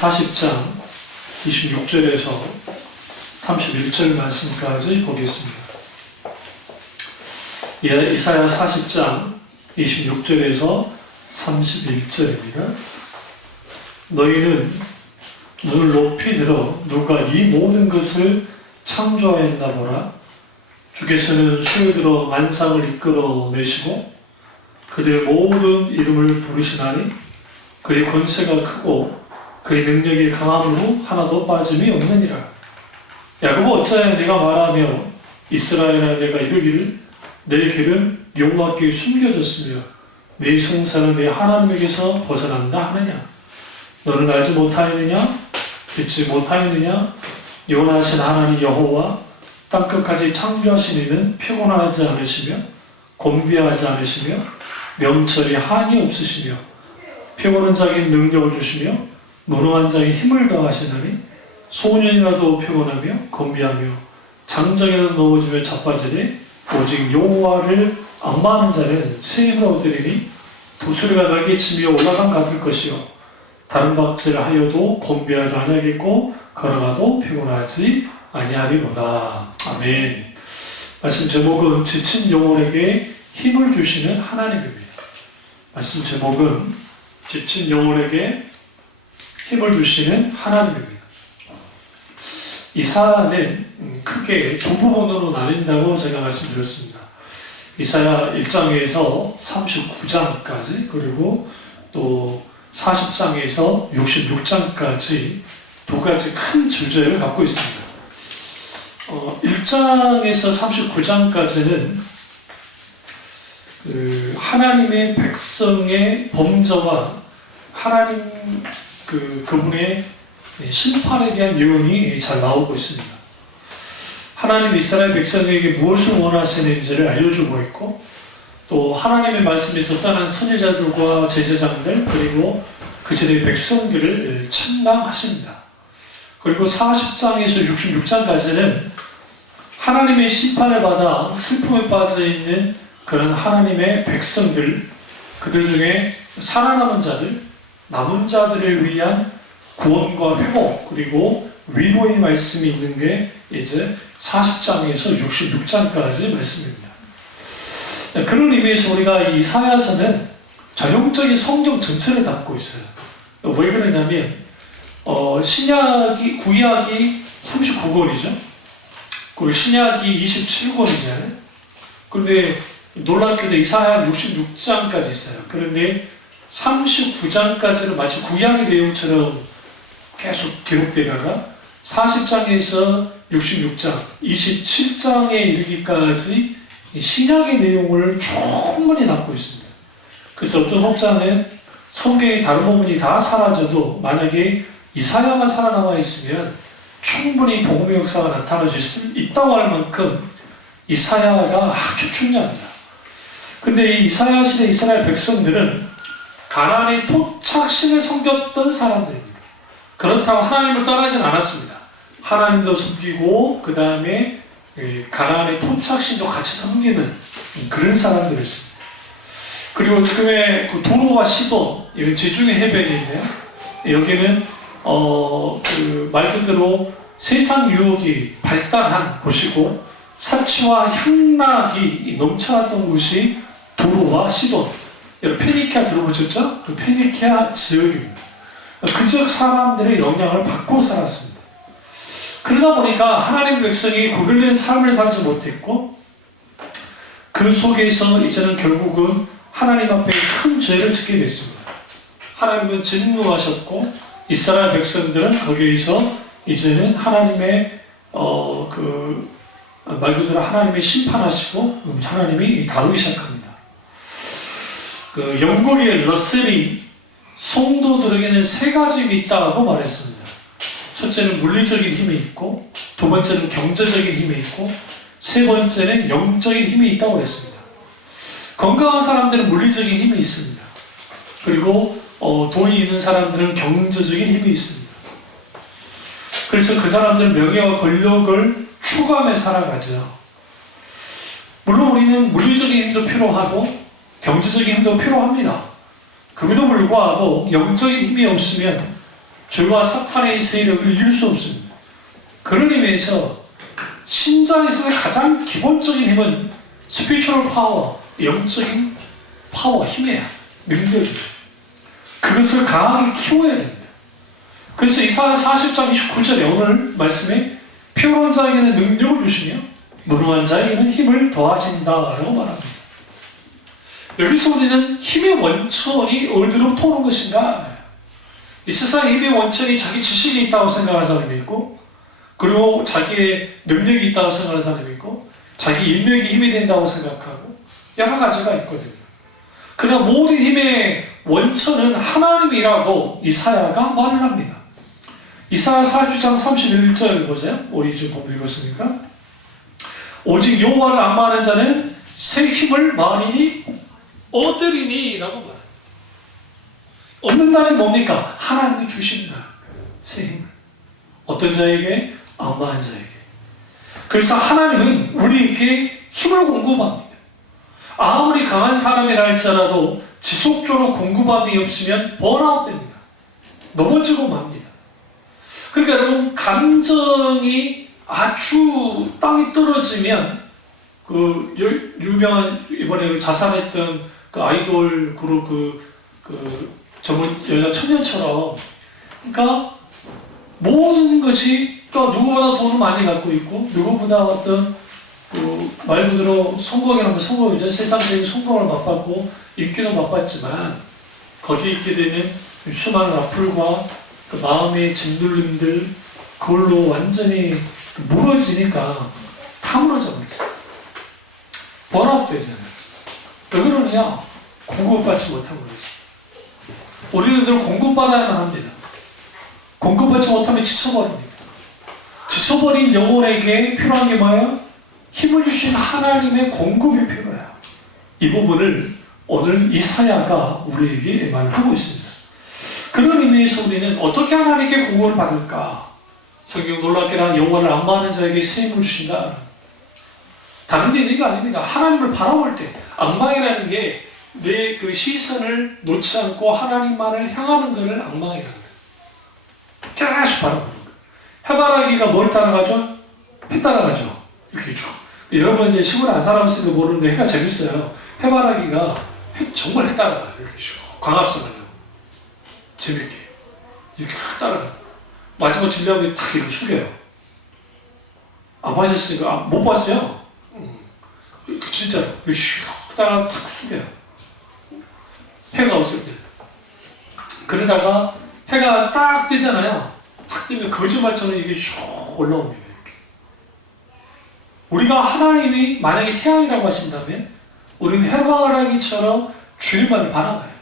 40장 26절에서 31절 말씀까지 보겠습니다. 이사야 40장 26절에서 31절입니다. 너희는 눈을 높이 들어 누가 이 모든 것을 창조하였나 보라. 주께서는 수에 들어 만상을 이끌어내시고 그들의 모든 이름을 부르시나니 그의 권세가 크고 그의 능력이 강함으로 하나도 빠짐이 없느니라. 야고보 어찌하여 내가 말하며 이스라엘아 내가 이르기를 내 길은 여호와께 숨겨졌으며 네 송사는 내 하나님에게서 벗어난다 하느냐. 너는 알지 못하였느냐 듣지 못하였느냐. 영원하신 하나님 여호와 땅끝까지 창조하신 이는 피곤하지 않으시며 곤비하지 않으시며 명철이 한이 없으시며 피곤한 자에게 능력을 주시며 무능한 자에게 힘을 더하시나니 소년이라도 피곤하며 곤비하며 장정이라도 넘어지며 자빠지되 오직 여호와를 앙망하는 자는 새 힘을 얻으리니 독수리가 날개치며 올라간 같을 것이요 다른 박질을 하여도 곤비하지 아니하겠고 걸어가도 피곤하지 아니하리로다. 아멘. 말씀 제목은 지친 영혼에게 힘을 주시는 하나님입니다. 말씀 제목은 지친 영혼에게 힘을 주시는 하나님입니다. 이사야는 크게 두 부분으로 나뉜다고 제가 말씀드렸습니다. 이사야 1장에서 39장까지 그리고 또 40장에서 66장까지 두 가지 큰 주제를 갖고 있습니다. 1장에서 39장까지는 하나님의 백성의 범죄와 하나님 그분의 심판에 대한 예언이 잘 나오고 있습니다. 하나님 이스라엘 백성에게 무엇을 원하시는지를 알려주고 있고 또 하나님의 말씀에서 떠난 선지자들과 제사장들 그리고 그들의 백성들을 책망하십니다. 그리고 40장에서 66장까지는 하나님의 심판을 받아 슬픔에 빠져있는 그런 하나님의 백성들 그들 중에 살아남은 자들 남은 자들을 위한 구원과 회복 그리고 위로의 말씀이 있는 게 이제 40장에서 66장까지 말씀입니다. 그런 의미에서 우리가 이사야서는 전형적인 성경 전체를 담고 있어요. 왜 그러냐면 구약이 39권이죠. 그리고 신약이 27권이잖아요. 그런데 놀랍게도 이사야 66장까지 있어요. 그런데 39장까지는 마치 구약의 내용처럼 계속 기록되다가 40장에서 66장, 27장에 이르기까지 신약의 내용을 충분히 담고 있습니다. 그래서 어떤 혹자는 성경의 다른 부분이 다 사라져도 만약에 이사야만 살아남아 있으면 충분히 복음의 역사가 나타날 수 있다고 할 만큼 이사야가 아주 중요합니다. 근데 이 이사야 시대 이스라엘 백성들은 가나안의 토착신을 섬겼던 사람들입니다. 그렇다고 하나님을 떠나진 않았습니다. 하나님도 섬기고 그 다음에 가나안의 토착신도 같이 섬기는 그런 사람들이었습니다. 그리고 지금의 그 두로와 시돈, 이건 지중해 해변인데요. 여기는 말 그대로 세상 유혹이 발달한 곳이고 사치와 향락이 넘쳐났던 곳이 두로와 시돈. 여러분 페니키아 들어보셨죠? 그 페니키아 지역입니다. 그 지역 사람들의 영향을 받고 살았습니다. 그러다 보니까 하나님 백성이 구별된 삶을 살지 못했고 그 속에서 이제는 결국은 하나님 앞에 큰 죄를 짓게 됐습니다. 하나님은 진노하셨고 이스라엘 백성들은 거기에서 이제는 하나님의 말 그대로 하나님의 심판하시고 하나님이 다루기 시작합니다. 영국의 러셀이 성도들에게는 세 가지 힘이 있다고 말했습니다. 첫째는 물리적인 힘이 있고 두 번째는 경제적인 힘이 있고 세 번째는 영적인 힘이 있다고 했습니다. 건강한 사람들은 물리적인 힘이 있습니다. 그리고 돈이 있는 사람들은 경제적인 힘이 있습니다. 그래서 그 사람들은 명예와 권력을 추구하며 살아가죠. 물론 우리는 물리적인 힘도 필요하고 경제적인 힘도 필요합니다. 그럼에도 불구하고 영적인 힘이 없으면 죄와 사탄의 세력을 이길 수 없습니다. 그런 의미에서 신자에서의 가장 기본적인 힘은 스피리추얼 파워, 영적인 파워, 힘이야. 능력이에요. 그것을 강하게 키워야 됩니다. 그래서 이사야 40장 29절에 오늘 말씀에 피곤한 자에게는 능력을 주시며 무능한 자에게는 힘을 더하신다라고 말합니다. 여기서 우리는 힘의 원천이 어디로부터 오는 것인가? 이 세상에 힘의 원천이 자기 지식이 있다고 생각하는 사람이 있고, 그리고 자기의 능력이 있다고 생각하는 사람이 있고, 자기 인맥이 힘이 된다고 생각하고 여러 가지가 있거든요. 그러나 모든 힘의 원천은 하나님이라고 이사야가 말을 합니다. 이사야 40장 31절 보세요. 우리 지금 보고 읽었으니까. 오직 여호와를 앙망하는 자는 새 힘을 많이 얻으리니 라고 말합니다. 얻는다는 뭡니까? 하나님이 주신다. 새 힘을. 어떤 자에게? 앙망한 자에게. 그래서 하나님은 우리에게 힘을 공급합니다. 아무리 강한 사람이라 할지라도 지속적으로 공급함이 없으면 번아웃 됩니다. 넘어지고 맙니다. 그러니까 여러분, 감정이 아주 땅이 떨어지면 그 유명한 이번에 자살했던 그 아이돌 그룹 전문 여자 청년처럼, 그러니까 모든 것이 또 누구보다 돈을 많이 갖고 있고 누구보다 어떤 말 그대로 성공이라면 성공이죠. 세상적인 성공을 맛봤고 인기도 맛봤지만 거기에 있게 되는 수많은 악플과 그 마음의 짓눌림들, 그걸로 완전히 무너지니까 다 무너져 버렸어요. 번아웃 되잖아요. 왜 그러냐? 공급받지 못한 거지. 우리는 늘 공급받아야만 합니다. 공급받지 못하면 지쳐버립니다. 지쳐버린 영혼에게 필요한 게 뭐예요? 힘을 주신 하나님의 공급이 필요해요. 이 부분을 오늘 이사야가 우리에게 말하고 있습니다. 그런 의미에서 우리는 어떻게 하나님께 공급을 받을까? 성경 놀랍게나 여호와를 앙망하는 자에게 새 힘을 주신다. 다른 데 있는 게 아닙니다. 하나님을 바라볼 때 앙망이라는 게 내 그 시선을 놓지 않고 하나님만을 향하는 것을 앙망이라는 거예요. 계속 바라보는 거예요. 해바라기가 뭘 따라가죠? 해 따라가죠. 이렇게 쭉. 여러분 이제 시골에 안 살아봤으니까 모르는데 해가 재밌어요. 해바라기가 정말 해 따라가요. 이렇게 쭉. 광합성하려고. 재밌게. 이렇게 따라가요. 마지막 진료하면 탁 이렇게 숙여요. 안 보셨으니까, 못 봤어요? 진짜로. 이렇게 슉 따라 탁 숙여요. 해가 없을 때. 그러다가 해가 딱 뜨잖아요. 딱 뜨면 거짓말처럼 이게 쭉 올라옵니다. 이렇게. 우리가 하나님이 만약에 태양이라고 하신다면 우리는 해바라기처럼 주님만을 바라봐야 돼요.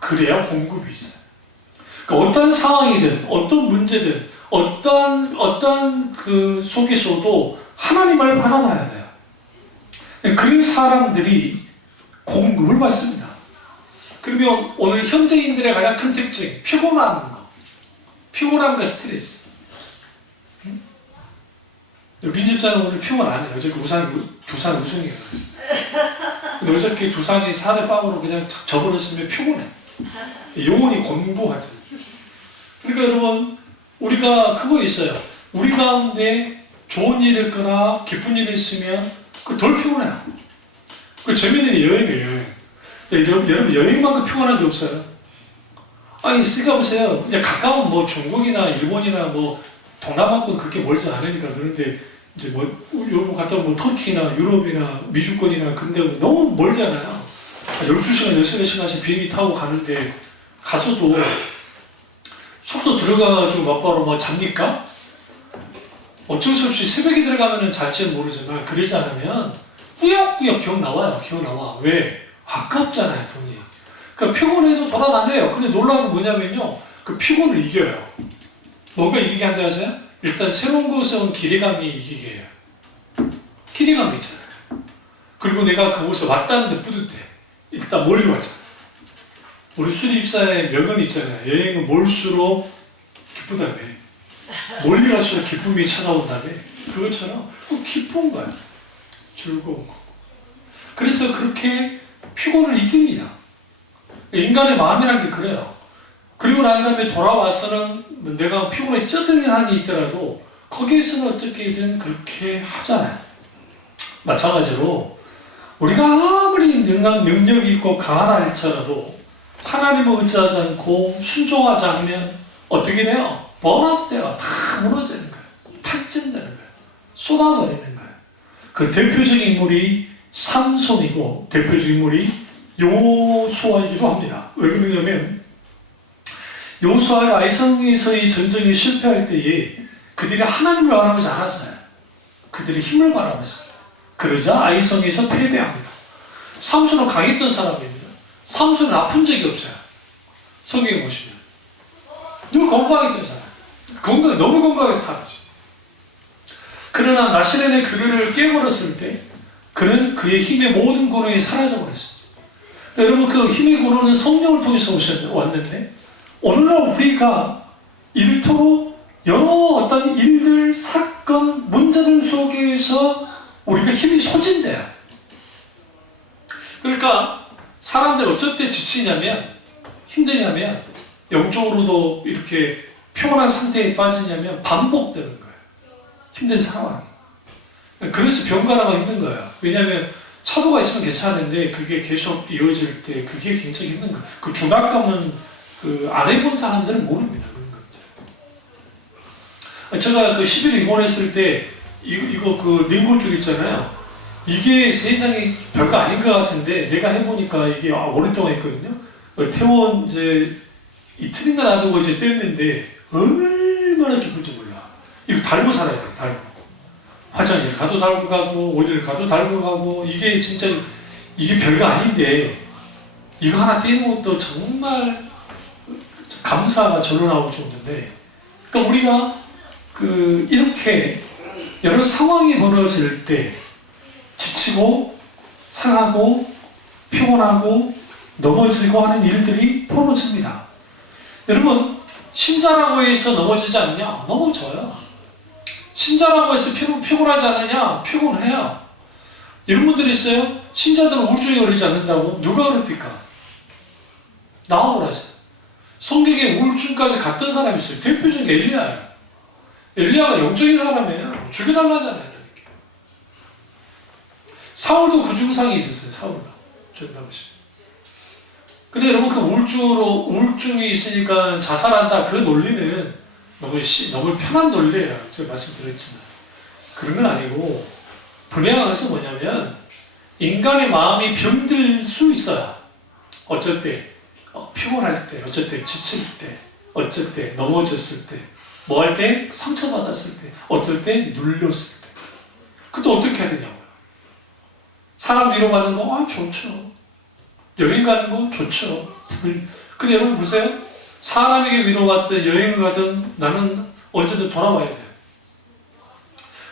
그래야 공급이 있어요. 그러니까 어떤 상황이든 어떤 문제든 어떤 그 속에서도 하나님을 바라봐야 돼요. 그런 사람들이 공급을 받습니다. 그러면 오늘 현대인들의 가장 큰 특징, 피곤한 거. 피곤함과 스트레스. 우리 집사는 오늘 피곤 안 해요. 어저께 두산 우승이에요. 근데 어저께 두산이 4대0으로 그냥 져버렸으면 피곤해. 영혼이 공부하지. 그러니까 여러분, 우리가 그거 있어요. 우리 가운데 좋은 일이 있거나 기쁜 일이 있으면 덜 피곤해요. 그 재밌는 게 여행이에요. 여러분 여행만큼 피곤한 게 없어요. 아니 생각해보세요. 이제 가까운 뭐 중국이나 일본이나 뭐 동남아권 그렇게 멀지 않으니까. 그런데 이제 뭐 여러분 갔다 뭐 터키나 유럽이나 미주권이나 근데 너무 멀잖아요. 12시간, 13시간씩 비행기 타고 가는데 가서도 숙소 들어가가지고 막바로 막 잡니까? 어쩔 수 없이 새벽에 들어가면은 잘지는 모르지만 그러지 않으면 꾸역꾸역 기억 나와요. 기억 나와. 왜? 아깝잖아요, 돈이. 그러니까 피곤해도 돌아다녀요. 근데 놀라운 건 뭐냐면요. 그 피곤을 이겨요. 뭔가 이기게 한다 하세요? 일단 새로운 곳에 온 기대감이 이기게 해요. 기대감이 있잖아요. 그리고 내가 그곳에 왔다는데 뿌듯해. 일단 멀리 왔잖아요. 우리 수리입사의 명언이 있잖아요. 여행은 멀수록 기쁘다며. 멀리 갈수록 기쁨이 찾아온다며. 그것처럼 기쁜 거야. 즐거운 거. 그래서 그렇게 피곤을 이깁니다. 인간의 마음이라는 게 그래요. 그리고 난 다음에 돌아와서는 내가 피곤해 쩌들린 한이 있더라도 거기에서는 어떻게든 그렇게 하잖아요. 마찬가지로 우리가 아무리 능력이 있고 강하다 할지라도 하나님을 의지하지 않고 순종하지 않으면 어떻게 돼요? 번아웃돼요. 다 무너지는 거예요. 탈진되는 거예요. 쏟아버리는 거예요. 그 대표적인 인물이 삼손이고 대표적인 인물이 여호수아이기도 합니다. 왜 그러냐면 여호수아가 아이성에서의 전쟁이 실패할 때에 그들이 하나님을 바라보지 않았어요. 그들이 힘을 바라봤어요. 그러자 아이성에서 패배합니다. 삼손은 강했던 사람입니다. 삼손은 아픈 적이 없어요. 성경에 보시면 늘 건강했던 사람. 너무 건강해서 다르지. 그러나 나시렌의 규례를 깨버렸을 때 그는 그의 힘의 모든 근원이 사라져버렸습니다. 여러분, 그 힘의 근원은 성령을 통해서 왔는데 오늘날 우리가 이를테로 여러 어떤 일들, 사건, 문제들 속에서 우리가 힘이 소진돼요. 그러니까 사람들 어쩔 때 지치냐면, 힘드냐면, 영적으로도 이렇게 피곤한 상태에 빠지냐면 반복되는 거예요. 힘든 상황. 그래서 병가라가 힘든 거예요. 왜냐하면 차도가 있으면 괜찮은데 그게 계속 이어질 때 그게 굉장히 힘든 거예요. 그 중압감은 안 해본 사람들은 모릅니다. 그런 것들. 제가 11일 입원했을 때 이거 링고줄 있잖아요. 이게 세상에 별거 아닌 것 같은데 내가 해보니까 이게 오랫동안 했거든요. 퇴원 이제 이틀이나 놔두고 이제 뗐는데 얼마나 기쁜지 몰라. 이거 달고 살아야 돼. 달고. 화장실 가도 달고 가고 어디를 가도 달고 가고 이게 진짜 이게 별거 아닌데 이거 하나 떼는 것도 정말 감사가 절로 나올 정도인데, 그러니까 우리가 이렇게 여러 상황이 벌어질 때 지치고 상하고 피곤하고 넘어지고 하는 일들이 벌어집니다. 여러분, 신자라고 해서 넘어지지 않냐? 넘어져요. 신자라고 해서 피곤하지 않느냐? 피곤해요. 이런 분들이 있어요. 신자들은 우울증에 걸리지 않는다고? 누가 그랬을까? 나와보라세요. 성경에 우울증까지 갔던 사람이 있어요. 대표적인 엘리야예요. 엘리야가 영적인 사람이에요. 죽여달라잖아요. 이렇게. 사울도 그 증상이 있었어요. 사울도. 죽여달라고. 근데 여러분, 그 우울증이 있으니까 자살한다. 그 논리는 너무 편한 논리예요. 제가 말씀드렸지만. 그런 건 아니고, 분명한 것은 뭐냐면, 인간의 마음이 병들 수 있어요. 어쩔 때, 피곤할 때, 어쩔 때, 지칠 때, 어쩔 때, 넘어졌을 때, 뭐 할 때, 상처받았을 때, 어쩔 때, 눌렸을 때. 그때 어떻게 해야 되냐고요. 사람 위로받는 거, 좋죠. 여행 가는 거 좋죠. 근데 여러분 보세요. 사람에게 위로받든 여행을 가든 나는 언제든 돌아와야 돼요.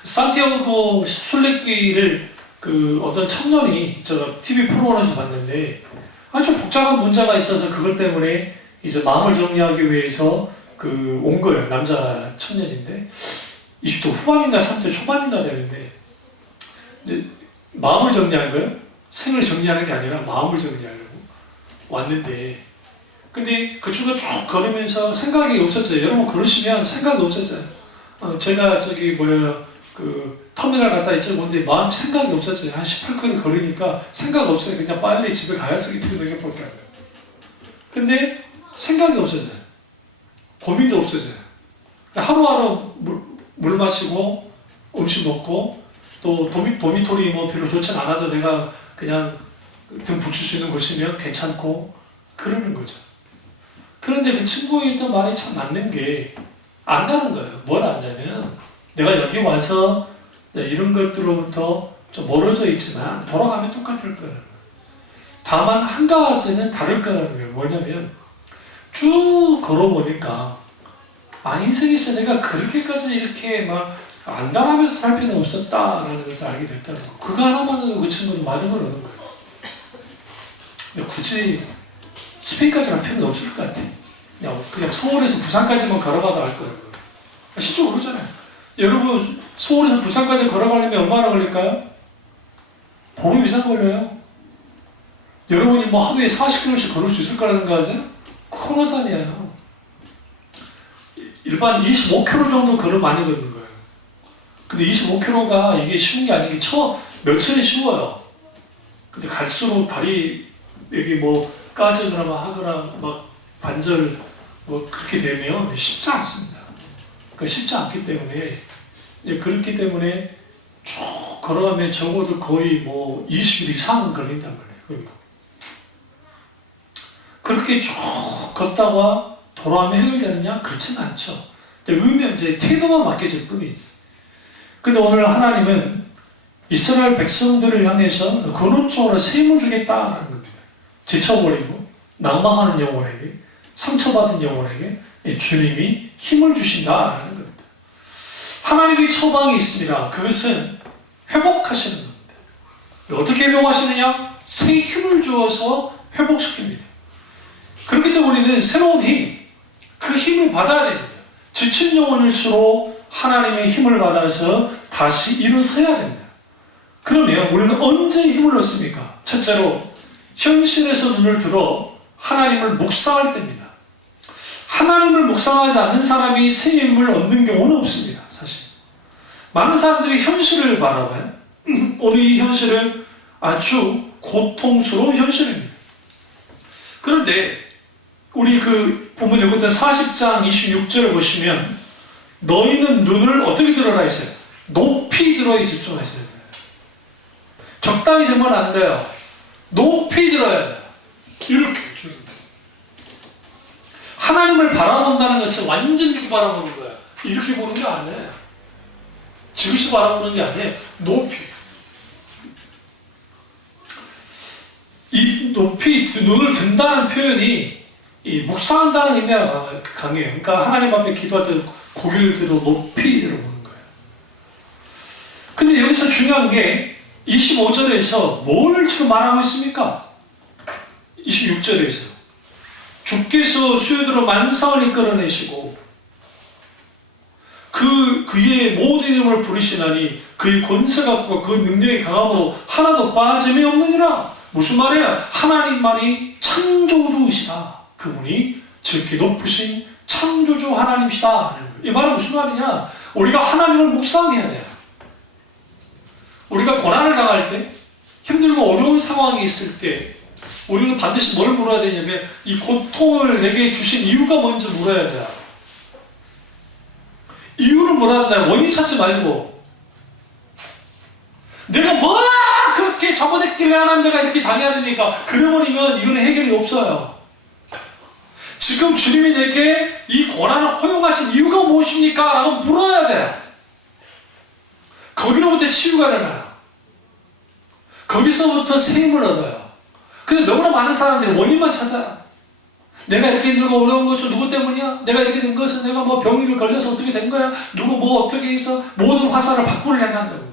산티아고 순례길을 어떤 청년이 제가 TV 프로그램에서 봤는데 아주 복잡한 문제가 있어서 그것 때문에 이제 마음을 정리하기 위해서 온 거예요. 남자 청년인데 20대 후반인가 30대 초반인가 되는데 마음을 정리한 거예요. 생을 정리하는 게 아니라 마음을 정리하려고 왔는데, 근데 그 주가 쭉 걸으면서 생각이 없었어요. 여러분 그러시면 생각이 없었어요. 제가 터미널 갔다 있죠. 근데 마음 생각이 없었어요. 한 18km 걸으니까 생각 없어요. 그냥 빨리 집에 가야 쓰기 때문에 생각밖에 안 돼요. 근데 생각이 없어져요. 고민도 없어져요. 하루하루 물 마시고 음식 먹고 또 도미토리 별로 좋진 않아도 내가 그냥 등 붙일 수 있는 곳이면 괜찮고 그러는 거죠. 그런데 그 친구의 또 말이 참 맞는 게 안다는 거예요. 뭘 안다면 내가 여기 와서 이런 것들로부터 좀 멀어져 있지만 돌아가면 똑같을 거예요. 다만 한 가지는 다를 거라는 거예요. 뭐냐면 쭉 걸어보니까 인생에서 내가 그렇게까지 이렇게 막 안달하면서 살 필요는 없었다라는 것을 알게 됐다는 거. 그거 하나만으로 그 친구는 많은 걸 얻은 거예요. 근데 굳이 스페인까지 갈 필요는 없을 것 같아. 그냥 서울에서 부산까지만 걸어가도 알 거예요. 실제로 그러잖아요. 여러분, 서울에서 부산까지 걸어가려면 얼마나 걸릴까요? 보름 이상 걸려요. 여러분이 하루에 40km씩 걸을 수 있을 거라는 거 아세요? 코너산이에요. 일반 25km 정도 걸음 많이 걷는 거예요. 근데 25km가 이게 쉬운 게 아닌 게 며칠은 쉬워요. 근데 갈수록 다리 여기 뭐 까지거나 하거나 막 관절 뭐 그렇게 되면 쉽지 않습니다. 그러니까 쉽지 않기 때문에 그렇기 때문에 쭉 걸어가면 적어도 거의 뭐 20일 이상 걸린단 말이에요. 그렇게 쭉 걷다가 돌아오면 해결되느냐? 그렇지는 않죠. 이제 태도만 바뀌어질 뿐이지. 근데 오늘 하나님은 이스라엘 백성들을 향해서 근원적으로 세임을 주겠다는 겁니다. 지쳐버리고 낭망하는 영혼에게, 상처받은 영혼에게 주님이 힘을 주신다는 겁니다. 하나님의 처방이 있습니다. 그것은 회복하시는 겁니다. 어떻게 회복하시느냐? 새 힘을 주어서 회복시킵니다. 그렇기 때문에 우리는 새로운 힘, 그 힘을 받아야 됩니다. 지친 영혼일수록 하나님의 힘을 받아서 다시 일어서야 됩니다. 그러면 우리는 언제 힘을 얻습니까? 첫째로 현실에서 눈을 들어 하나님을 묵상할 때입니다. 하나님을 묵상하지 않는 사람이 새 힘을 얻는 경우는 없습니다. 사실 많은 사람들이 현실을 바라봐요. 오늘 이 현실은 아주 고통스러운 현실입니다. 그런데 우리 본문 여기 40장 26절을 보시면 너희는 눈을 어떻게 들어라 했어요? 높이 들어야 집중하셔야 돼요. 적당히 들면 안 돼요. 높이 들어야 돼요. 이렇게 주는 거예요. 하나님을 바라본다는 것은 완전 이렇게 바라보는 거예요. 이렇게 보는 게 아니에요. 지그시 바라보는 게 아니에요. 높이. 이 높이 눈을 든다는 표현이 이 묵상한다는 의미가 강해요. 그러니까 하나님 앞에 기도할 때 고개를 들어 높이 들어보는 거예요. 근데 여기서 중요한 게 25절에서 뭘 지금 말하고 있습니까? 26절에서 주께서 수요들로 만상을 이끌어내시고 그의 모든 이름을 부르시나니 그의 권세가 그 능력이 강함으로 하나도 빠짐이 없느니라. 무슨 말이에요? 하나님만이 창조주이시다. 그분이 지극히 높으신 창조주 하나님이시다. 이 말은 무슨 말이냐? 우리가 하나님을 묵상해야 돼요. 우리가 고난을 당할 때, 힘들고 어려운 상황이 있을 때 우리는 반드시 뭘 물어야 되냐면 이 고통을 내게 주신 이유가 뭔지 물어야 돼요. 이유를 물어야 된다. 원인 찾지 말고 내가 뭐 그렇게 잘못했길래 하나님 내가 이렇게 당해야 됩니까? 그래버리면 이거는 해결이 없어요. 지금 주님이 내게 이 고난을 허용하신 이유가 무엇입니까? 라고 물어야 돼요. 거기로부터 치유가 되나요? 거기서부터 새 힘을 얻어요. 근데 너무나 많은 사람들이 원인만 찾아요. 내가 이렇게 힘들고 어려운 것은 누구 때문이야? 내가 이렇게 된 것은 내가 뭐 병이 걸려서 어떻게 된 거야? 누구 뭐 어떻게 해서 모든 화살을 밖으로 향한다고.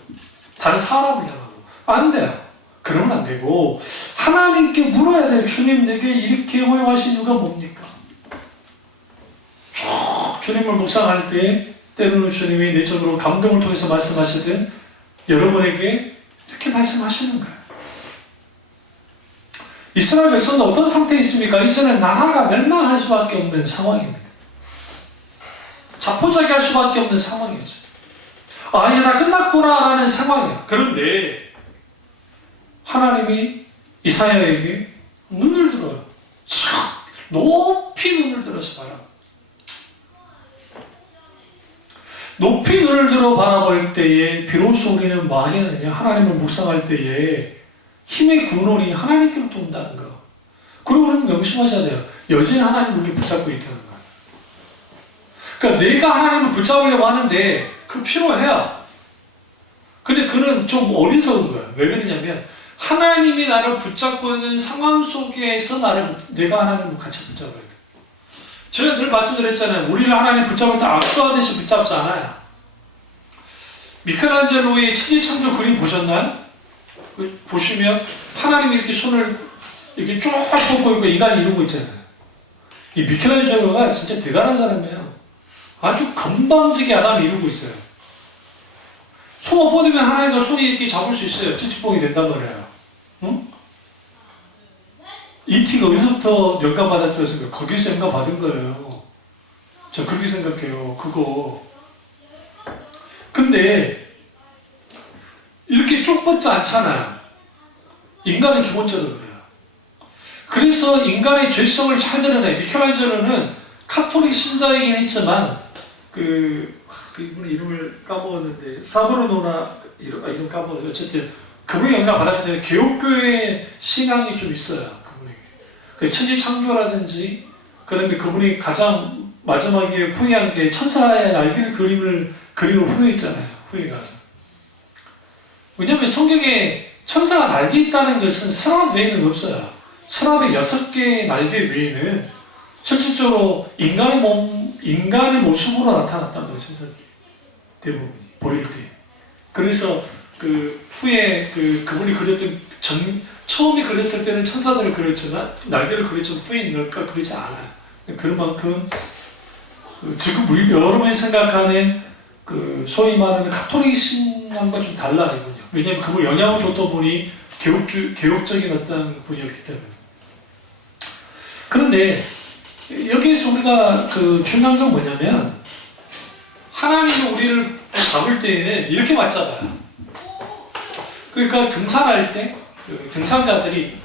다른 사람을 향하고. 안 돼요. 그러면 안 되고 하나님께 물어야 돼요. 주님 내게 이렇게 허용하신 이유가 뭡니까? 쭉 주님을 묵상할 때 때로는 주님이 내적으로 감동을 통해서 말씀하시든 여러분에게 이렇게 말씀하시는 거예요. 이스라엘 백성은 어떤 상태에 있습니까? 이제는 나라가 멸망할 수밖에 없는 상황입니다. 자포자기할 수밖에 없는 상황이었어요. 이제 다 끝났구나라는 상황이에요. 그런데 하나님이 이사야에게 눈을 들어요. 높이 눈을 들어서 바라봐. 높이 눈을 들어 바라볼 때에 비로소 우리는 뭐 하겠느냐? 하나님을 묵상할 때에 힘의 근원이 하나님께로부터 온다는 거. 그리고 우리는 명심하셔야 돼요. 여전히 하나님 우리를 붙잡고 있다는 거. 그러니까 내가 하나님을 붙잡으려고 하는데 그 필요해요. 근데 그는 좀 어리석은 거예요. 왜 그러냐면 하나님이 나를 붙잡고 있는 상황 속에서 내가 하나님을 같이 붙잡아야 돼요. 제가 늘 말씀드렸잖아요. 우리를 하나님 붙잡을 때 악수하듯이 붙잡지 않아요. 미켈란젤로의 천지창조 그림 보셨나요? 보시면 하나님이 이렇게 손을 이렇게 쭉 뻗고 있고 인간이 이러고 있잖아요. 이 미켈란젤로가 진짜 대단한 사람이에요. 아주 건방지게 아담이 이러고 있어요. 손을 뻗으면 하나님과 손이 이렇게 잡을 수 있어요. 찌찌뽕이 된단 말이에요. 응? 이티가 어디서부터 영감받았다고 거기서 영감받은 거예요. 저 그렇게 생각해요. 그거. 근데 이렇게 쭉 뻗지 않잖아요. 인간은 기본적으로 그래요. 그래서 인간의 죄성을 잘 드러내. 미켈란젤로는 카톨릭 신자이긴 했지만 이분의 이름을 까먹었는데 사브르노나 이름 까먹었는데 어쨌든 그분의 영향을 받았기 때문에 개혁교회의 신앙이 좀 있어요. 그분에게. 천지창조라든지 그다음에 그분이 가장 마지막에 후회한 게 천사의 날개를 그림을 후회했잖아요. 후회 가서. 왜냐하면 성경에 천사가 날개 있다는 것은 서랍 외에는 없어요. 서랍의 6개의 날개 외에는 실질적으로 인간의 모습으로 나타났단 말이에요. 천사들이 대부분이 보일 때. 그래서 그 후에 그분이 그렸던 처음에 그렸을 때는 천사들을 그렸지만 날개를 그렸지만 후에 넣을까 그러지 않아요. 그런 만큼 지금 우리 여러분이 생각하는 소위 말하는 카톨릭 신앙과 좀 달라요. 왜냐하면 그걸 영향을 줬던 분이 개혁적인 어떤 분이었기 때문에. 그런데 여기에서 우리가 중요한 건 뭐냐면 하나님이 우리를 잡을 때에는 이렇게 맞잡아요. 그러니까 등산할 때 등산자들이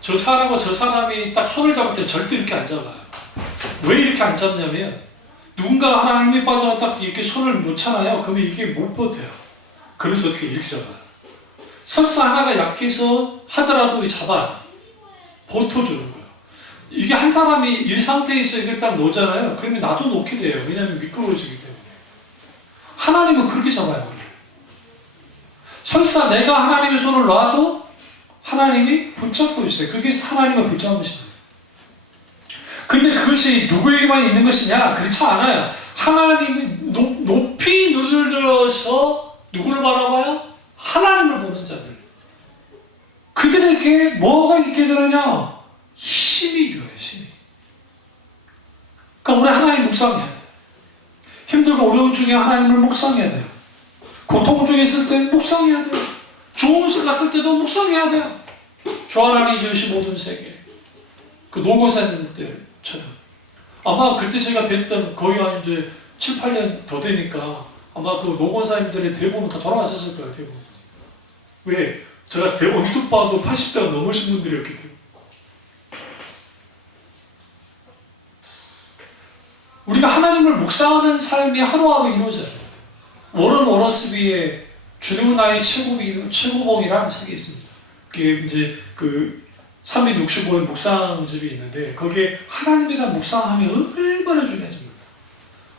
저 사람과 저 사람이 딱 손을 잡을 때 절대 이렇게 안 잡아요. 왜 이렇게 안 잡냐면 누군가 하나 힘이 빠져 딱 이렇게 손을 놓잖아요. 그러면 이게 못 버텨요. 그래서 어떻게 이렇게 잡아요. 설사 하나가 약해서 하더라도 잡아요. 버텨주는 거예요. 이게 한 사람이 이 상태에서 이걸 딱 놓잖아요. 그러면 나도 놓게 돼요. 왜냐하면 미끄러워지기 때문에. 하나님은 그렇게 잡아요. 설사 내가 하나님의 손을 놔도 하나님이 붙잡고 있어요. 그게 하나님의 붙잡으십니다. 그런데 그것이 누구에게만 있는 것이냐? 그렇지 않아요. 하나님이 높이 눌러서 누구를 바라봐요? 하나님을 보는 자들. 그들에게 뭐가 있게 되느냐? 힘이 줘요. 힘이. 그러니까 우리 하나님 묵상해야 돼요. 힘들고 어려운 중에 하나님을 묵상해야 돼요. 고통 중에 있을 때 묵상해야 돼요. 좋은 곳을 갔을 때도 묵상해야 돼요. 주 하나님 지으신 모든 세계. 노고사님들처럼. 아마 그때 제가 뵀던 거의 한 이제 7, 8년 더 되니까 아마 노고사님들의 대부분 다 돌아가셨을 거예요. 대부분. 왜? 제가 언뜻 봐도 80대가 넘으신 분들이었기 때문에. 우리가 하나님을 묵상하는 삶이 하루하루 이루어져요. 워런 워러스비의 주는 나의 최고봉이라는 책이 있습니다. 그게 이제 365일 묵상집이 있는데 거기에 하나님에 대한 묵상함이 얼마나 중요해집니다.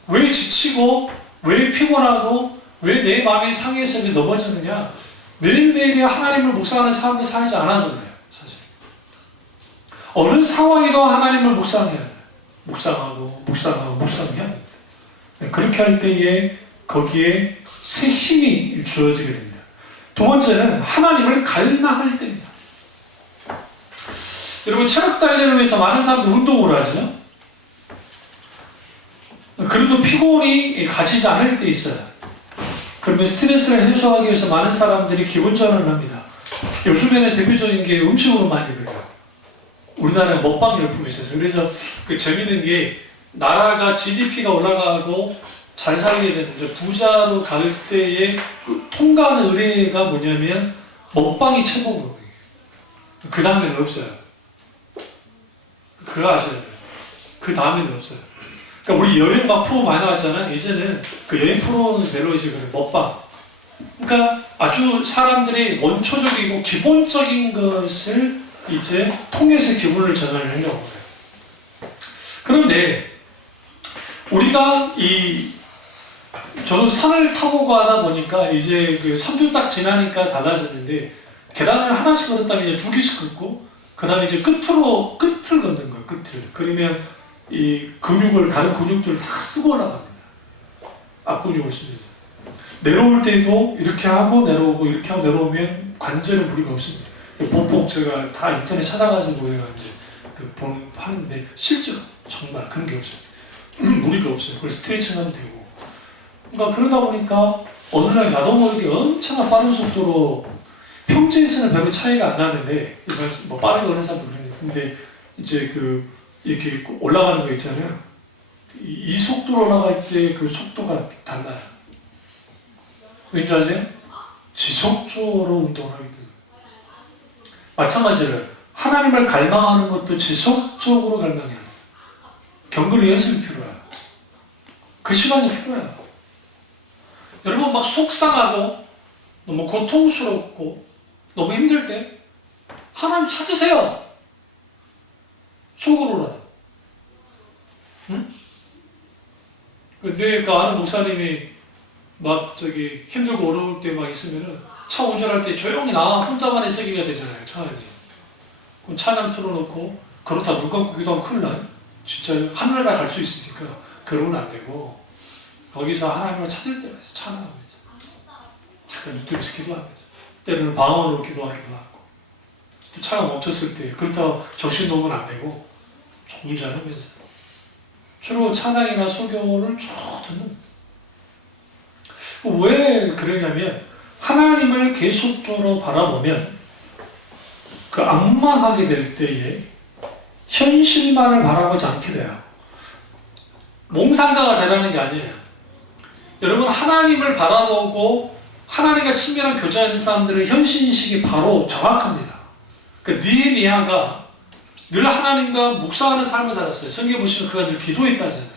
왜 지치고 왜 피곤하고 왜 내 마음이 상해서 넘어지느냐? 매일매일이 하나님을 묵상하는 삶을 살지 않아서 그래요. 사실 어느 상황에도 하나님을 묵상해야 돼요. 묵상해야 됩니다. 그렇게 할 때에 거기에 새 힘이 주어지게 됩니다. 두 번째는 하나님을 갈망할 때입니다. 여러분 체력 단련을 위해서 많은 사람들이 운동을 하죠. 그래도 피곤이 가시지 않을 때 있어요. 그러면 스트레스를 해소하기 위해서 많은 사람들이 기본전환을 합니다. 요즘에는 대표적인 게 음식으로 많이 그래요. 우리나라에 먹방 열풍이 있어서. 그래서 재밌는 게 나라가 GDP가 올라가고 잘 살게 되는데 부자로 갈 때에 통과하는 의뢰가 뭐냐면 먹방이 최고고 그 다음에는 없어요. 그거 아셔야 돼요. 그 다음에는 없어요. 그러니까 우리 여행 막 프로 많이 나왔잖아요. 이제는 그 여행 프로는 별로 이제 먹방. 그러니까 아주 사람들이 원초적이고 기본적인 것을 이제 통해서 기분을 전환을 하려고 해요. 그런데 우리가 저도 산을 타고 가다 보니까 이제 3주 딱 지나니까 달라졌는데 계단을 하나씩 걸었다면 이제 2개씩 걷고 그 다음에 이제 끝을 걷는 거예요. 끝을. 그러면 이 근육을 다른 근육들을 다 쓰고 올라갑니다. 앞근육을 쓰면서 내려올 때도 이렇게 하고 내려오고 이렇게 하고 내려오면 관절에 무리가 없습니다. 보통 제가 다 인터넷 찾아가지고 내가 이제 하는데 실제로 정말 그런 게 없어요. 무리가 없어요. 그걸 스트레칭하면 되고. 그러니까 그러다 보니까 어느 날 나도 모르게 엄청나 빠른 속도로 평지에서는 별로 차이가 안 나는데 뭐 빠르게 오는 사람도 그러는데 근데 이제 이렇게 올라가는 거 있잖아요. 이 속도로 올라갈 때 그 속도가 달라요. 왠지 아세요? 지속적으로 운동을 하게 됩니다. 마찬가지로 하나님을 갈망하는 것도 지속적으로 갈망해야 해요. 경건의 연습이 필요해요. 그 시간이 필요해요. 여러분 막 속상하고 너무 고통스럽고 너무 힘들 때 하나님 찾으세요. 속으로라도. 응? 내 아는 목사님이 막 힘들고 어려울 때 막 있으면은 차 운전할 때 조용히 나 혼자만의 세계가 되잖아요. 차 안에. 그럼 찬양 틀어놓고 그렇다 눈 감고 기도하면 큰일 나요. 진짜 하늘나라 갈 수 있으니까 그러면 안 되고 거기서 하나님을 찾을 때가 있어요. 찬양하면서 잠깐 느끼면서 기도하면서 때로는 방언으로 기도하기도 하고 또 차가 멈췄을 때 그렇다고 정신 놓으면 안 되고 운전하면서 주로 찬양이나 설교를 쭉 듣는. 왜 그러냐면 하나님을 계속적으로 바라보면 그 악망하게 될 때에 현실만을 바라보지 않게 돼요. 몽상가가 되라는 게 아니에요. 여러분 하나님을 바라보고 하나님과 친밀한 교제하는 사람들은 현실인식이 바로 정확합니다. 그러니까 느헤미야가 늘 하나님과 묵상하는 삶을 살았어요. 성경 보시면 그가 늘 기도했다잖아요.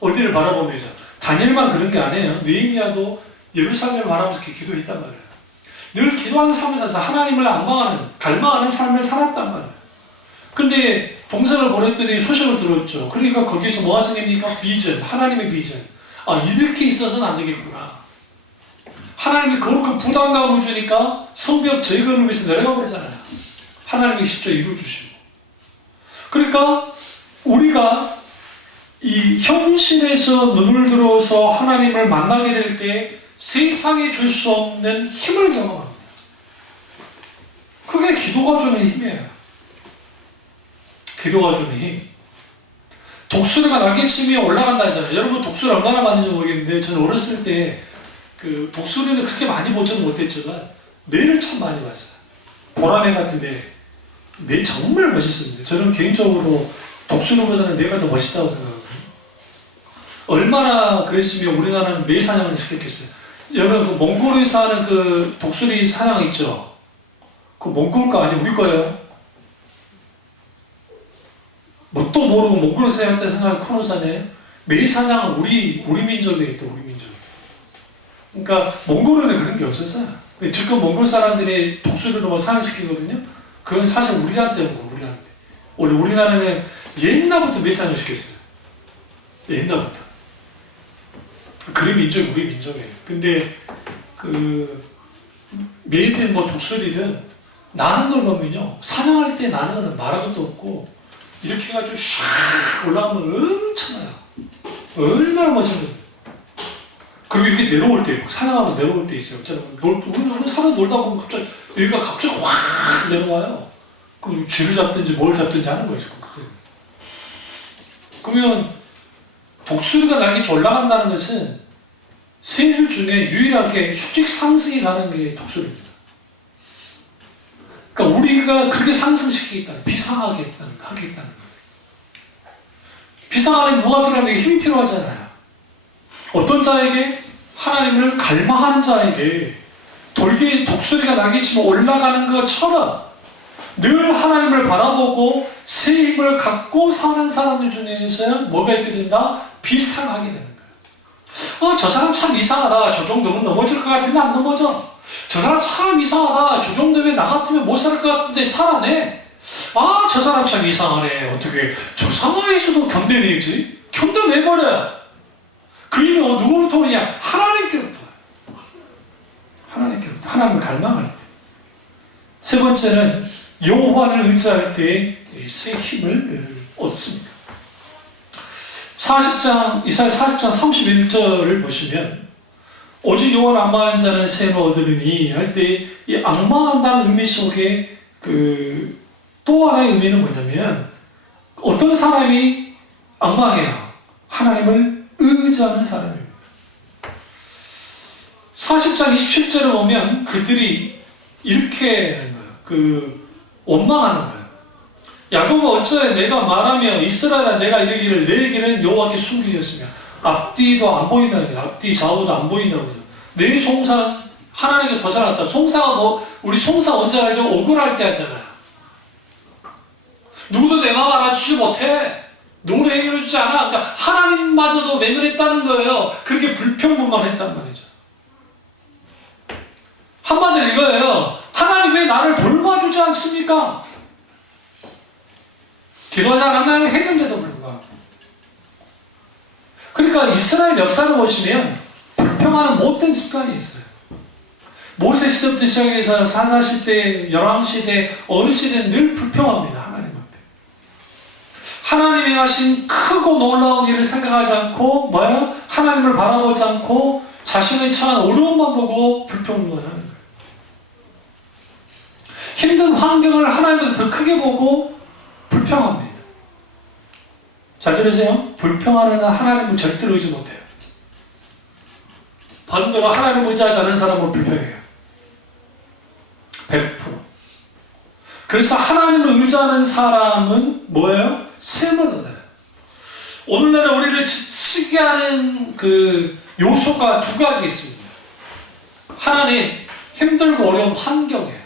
어디를 바라보면서. 다니엘만 그런 게 아니에요. 느헤미야도 예루살렘을 바라보면서 기도했단 말이에요. 늘 기도하는 삶을 살아서 하나님을 악망하는, 갈망하는 삶을 살았단 말이에요. 근데 동산을 보냈더니 소식을 들었죠. 그러니까 거기서 뭐가 생깁니까? 비전, 하나님의 비전. 아, 이렇게 있어서는 안 되겠구나. 하나님이 거룩한 부담감을 주니까 성벽 재건을 위해서 내려가 버리잖아요. 하나님이 직접 이루어주시고. 그러니까 우리가 이 현실에서 눈을 들어서 하나님을 만나게 될 때 세상에 줄 수 없는 힘을 경험합니다. 그게 기도가 주는 힘이에요. 기도가 주는 힘. 독수리가 날개치며 올라간다 하잖아요. 여러분 독수리 얼마나 많은지 모르겠는데 저는 어렸을 때 그 독수리는 그렇게 많이 보지는 못했지만 매를 참 많이 봤어요. 보라매 같은데 매 정말 멋있었는데 저는 개인적으로 독수리보다는 매가 더 멋있다고 생각합니다. 얼마나 그랬으면 우리나라는 매 사냥을 시켰겠어요. 여러분 그 몽골에 사는 그 독수리 사냥 있죠? 그 몽골 거 아니에요? 우리 거예요? 뭣도 모르고 몽골에 사냥했다 생각하는 크론산에 매 사냥은 우리 민족에 있다. 우리 민족. 그러니까 몽골에는 그런 게 없었어요. 지금 몽골 사람들이 독수리로 뭐 사냥시키거든요. 그건 사실 우리한테 우리한테. 원래 우리나라는 옛날부터 매 사냥을 시켰어요. 옛날부터. 그게 민족이 우리 민족이에요. 근데 그 매든 뭐 독수리든 나는 걸 보면요, 사냥할 때 나는 거는 말할 것도 없고 이렇게 해가지고 슉 올라가면 엄청나요. 얼마나 멋있는지. 그리고 이렇게 내려올 때, 사냥하고 내려올 때 있어요. 우리는 사람 놀다 보면 여기가 갑자기 확 내려와요. 그럼 쥐를 잡든지 뭘 잡든지 하는 거예요. 그때. 그러면 독수리가 날개치 올라간다는 것은 새들 중에 유일하게 수직 상승이 가는 게 독수리입니다. 그러니까 우리가 그렇게 상승시키겠다는, 비상하게 하겠다는 거예요. 비상하려면 뭐가 필요하면 힘이 필요하잖아요. 어떤 자에게? 하나님을 갈망하는 자에게 독수리가 날개치며 올라가는 것처럼 늘 하나님을 바라보고 새 힘을 갖고 사는 사람들 중에서는 뭐가 있게 된다? 비상하게 되는 거예요. 저 사람 참 이상하다. 저 정도면 넘어질 것 같은데 안 넘어져. 저 사람 참 이상하다. 저 정도면 나 같으면 못 살 것 같은데 살아내. 저 사람 참 이상하네. 어떻게 저 상황에서도 견뎌내지? 견뎌내버려. 그 힘이 누구로부터 오냐? 하나님께로부터. 하나님께로부터. 하나님을 갈망할 때. 세 번째는 여호와를 의지할 때 새 힘을 얻습니다. 40장, 이사야 40장 31절을 보시면 오직 여호와를 악망하는 자는 새 힘을 얻으리니 할 때 이 악망한다는 의미 속에 또 하나의 의미는 뭐냐면 어떤 사람이 악망해요? 하나님을 의지하는 사람입니다. 40장 27절을 보면 그들이 이렇게 하는 거예요. 원망하는 거예요. 야곱은 어쩌에 내가 말하며 이스라엘아 내가 이르기를 내 길은 여호와께 숨기겠으며 앞뒤도 안 보인다는 거예요. 앞뒤 좌우도 안 보인다는 거예요. 내 송사는 하나님께 벗어났다. 송사가 뭐 우리 송사 언제 하죠? 억울할 때 하잖아요. 누구도 내 마음 알아주지 못해. 누구도 해결해주지 않아. 그러니까 하나님마저도 외면했다는 거예요. 그렇게 불평불만했단 말이죠. 한마디로 이거예요. 하나님 왜 나를 돌봐주지 않습니까? 기도하지 않았나요? 했는데도 불구하고. 그러니까 이스라엘 역사를 보시면 불평하는 못된 습관이 있어요. 모세 시대부터 시작해서 사사시대, 열왕시대, 어느 시대는 늘 불평합니다. 하나님 앞에. 하나님이 하신 크고 놀라운 일을 생각하지 않고 뭐야? 하나님을 바라보지 않고 자신의 처한 어려움만 보고 불평불만하는 거예요. 힘든 환경을 하나님보다 더 크게 보고 불평합니다. 잘 들으세요? 불평하는 하나님은 절대로 의지 못해요. 반대로 하나님 의지하지 않은 사람을 불평해요. 100%. 그래서 하나님을 의지하는 사람은 뭐예요? 셈을 얻어요. 오늘날에 우리를 지치게 하는 그 요소가 두 가지 있습니다. 하나는 힘들고 어려운 환경이에요.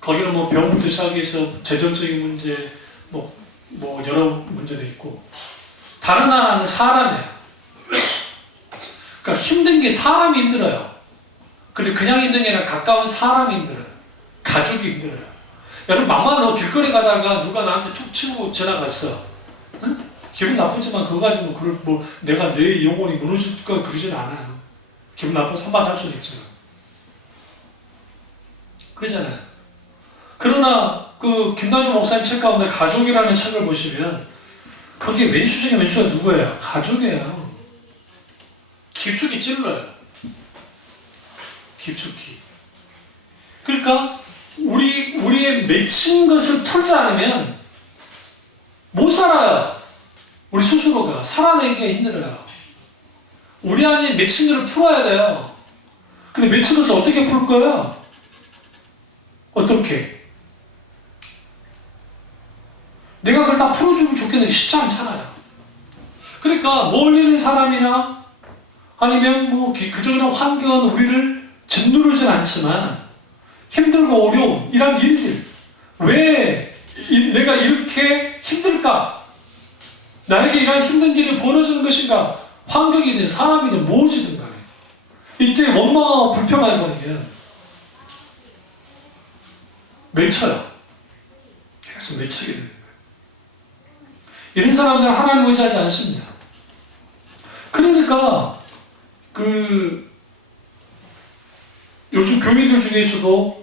거기는 뭐 병부터 시작해서 재정적인 문제, 뭐 여러 문제도 있고. 다른 하나는 사람이에요. 그러니까 힘든 게 사람이 힘들어요. 근데 그냥 힘든 게 아니라 가까운 사람이 힘들어요. 가족이 힘들어요. 여러분 막말로 길거리 가다가 누가 나한테 툭 치고 지나갔어. 응? 기분 나쁘지만 그거 가지고 그걸 뭐 내가 내 영혼이 무너질 거 그러지는 않아요. 기분 나쁘면 산만할 수는 있지만. 그러잖아요. 그러나 그 김나주 목사님 책 가운데 가족이라는 책을 보시면 거기에 맨슈 중에 맨슈가 누구예요? 가족이에요. 깊숙이 찔러요. 깊숙이. 그러니까 우리의 맺힌 것을 풀지 않으면 못 살아요. 우리 스스로가 살아내기가 힘들어요. 우리 안에 맺힌 것을 풀어야 돼요. 근데 맺힌 것을 어떻게 풀 거예요? 어떻게? 내가 그걸 다 풀어주면 좋겠는데 쉽지 않잖아요. 그러니까 멀리 있는 사람이나 아니면 뭐 그저 그런 환경은 우리를 짓누르진 않지만 힘들고 어려움 이런 일들 왜 내가 이렇게 힘들까? 나에게 이런 힘든 일이 벌어지는 것인가? 환경이든 사람이든 무엇이든 간에 이때 원망하고 불평해버리면 맺혀요. 계속 맺히게 됩니다. 이런 사람들은 하나님 의지하지 않습니다. 그러니까 요즘 교회들 중에서도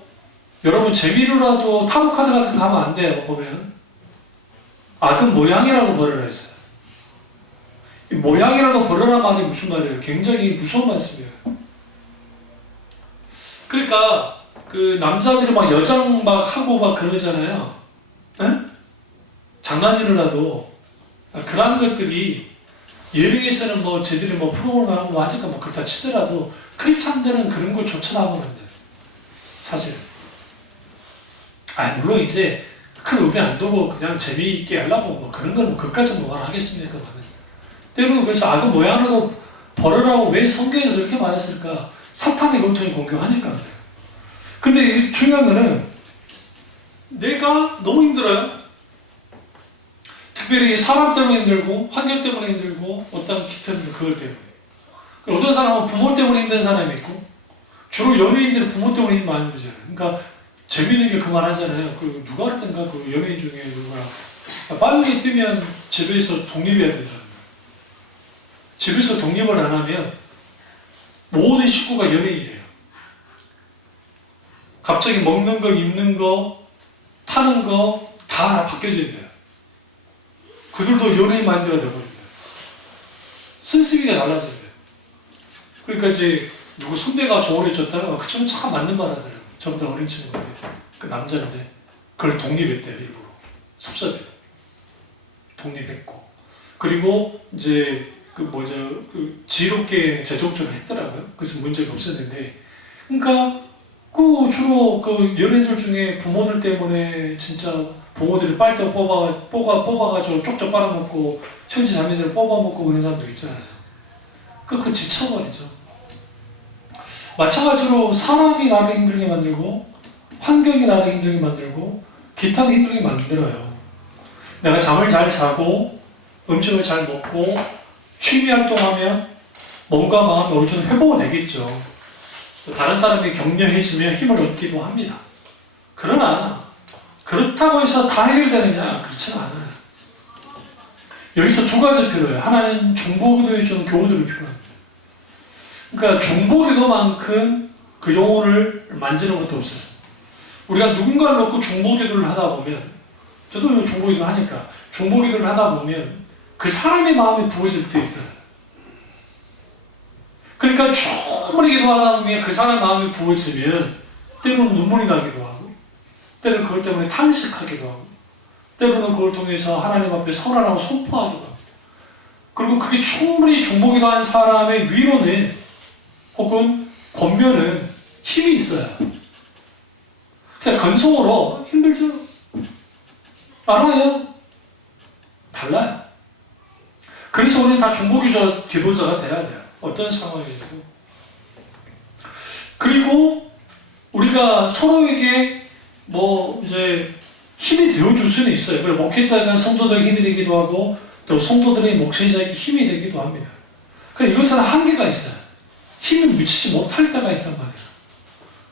여러분 재미로라도 타로카드 같은 거 하면 안 돼요. 보면 악은 모양이라도 버려라 했어요. 이 모양이라도 버려라 말이 무슨 말이에요? 굉장히 무서운 말씀이에요. 그러니까 그 남자들이 막 여장 막 하고 막 그러잖아요. 에? 장난이라도 그런 것들이 예능에서는 뭐 쟤들이 뭐 프로그램 하고 뭐 하니까 뭐 그렇다 치더라도 크리스찬들은 그런 걸 조천하고는 안 돼요. 사실. 물론 이제 큰 의미 안 두고 그냥 재미있게 하려고 뭐 그런 건 뭐 그까지 뭐 하겠습니까? 때로는 그래서 악은 모양으로 벌으라고 왜 성경에서 그렇게 말했을까? 사탄의 고통이 공격하니까 그래요. 근데 중요한 거는 내가 너무 힘들어요. 특별히 사람 때문에 힘들고 환경 때문에 힘들고 어떤 기타는 그걸 때문에. 어떤 사람은 부모 때문에 힘든 사람이 있고 주로 연예인들은 부모 때문에 힘 많이 들잖아요. 그러니까 재밌는 게 그 말 하잖아요. 그 누가 그랬던가 그 연예인 중에 누가 빨리 뜨면 집에서 독립해야 된다는 거예요. 집에서 독립을 안 하면 모든 식구가 연예인이에요. 갑자기 먹는 거, 입는 거, 타는 거 다 바뀌어져야 돼요. 그들도 연예인 마인드가 되어버립니다. 쓴쓰기가 달라져야 돼요. 그러니까 이제 누구 선배가 조언해 줬다가 그 친구 참 맞는 말 하더라고요. 저보다 어린 친구인데 그 남자인데 그걸 독립했대요. 일부러 섭섭해 독립했고 그리고 이제 그 지혜롭게 재정적으로 했더라고요. 그래서 문제가 없었는데 그러니까 그 주로 그 연예인들 중에 부모들 때문에 진짜 봉어들이 빨대 뽑아가지고 쪽쪽 빨아먹고 현지 자매들을 뽑아먹고 그런 사람도 있잖아요. 그 지쳐버리죠. 마찬가지로 사람이 나를 힘들게 만들고 환경이 나를 힘들게 만들고 기타도 힘들게 만들어요. 내가 잠을 잘 자고 음식을 잘 먹고 취미 활동하면 몸과 마음이 어느 정도 회복은 되겠죠. 다른 사람이 격려해주며 힘을 얻기도 합니다. 그러나 그렇다고 해서 다 해결되느냐? 그렇지는 않아요. 여기서 두 가지 필요해요. 하나는 중보기도에 주는 교훈들이 필요합니다. 그러니까 중보기도만큼 그 영혼을 만지는 것도 없어요. 우리가 누군가를 놓고 중보기도를 하다 보면, 저도 중보기도를 하니까 중보기도를 하다 보면 그 사람의 마음이 부어질 때 있어요. 그러니까 충분히 기도하다 보면 그 사람의 마음이 부어지면 때로는 눈물이 나기도 하고, 때로는 그것 때문에 탄식하기도 하고, 때로는 그걸 통해서 하나님 앞에 선언하고 선포하기도 합니다. 그리고 그게 충분히 중보기도한 사람의 위로는 혹은 권면은 힘이 있어요. 그냥 건성으로 힘들죠. 알아요. 달라요. 그래서 우리는 다 중보기도자가 돼야 돼요. 어떤 상황이고. 그리고 우리가 서로에게 이제 힘이 되어줄 수는 있어요. 그리고 목회자가 성도들에게 힘이 되기도 하고 또 성도들이 목회자에게 힘이 되기도 합니다. 그러니까 이것은 한계가 있어요. 힘을 미치지 못할 때가 있단 말이에요.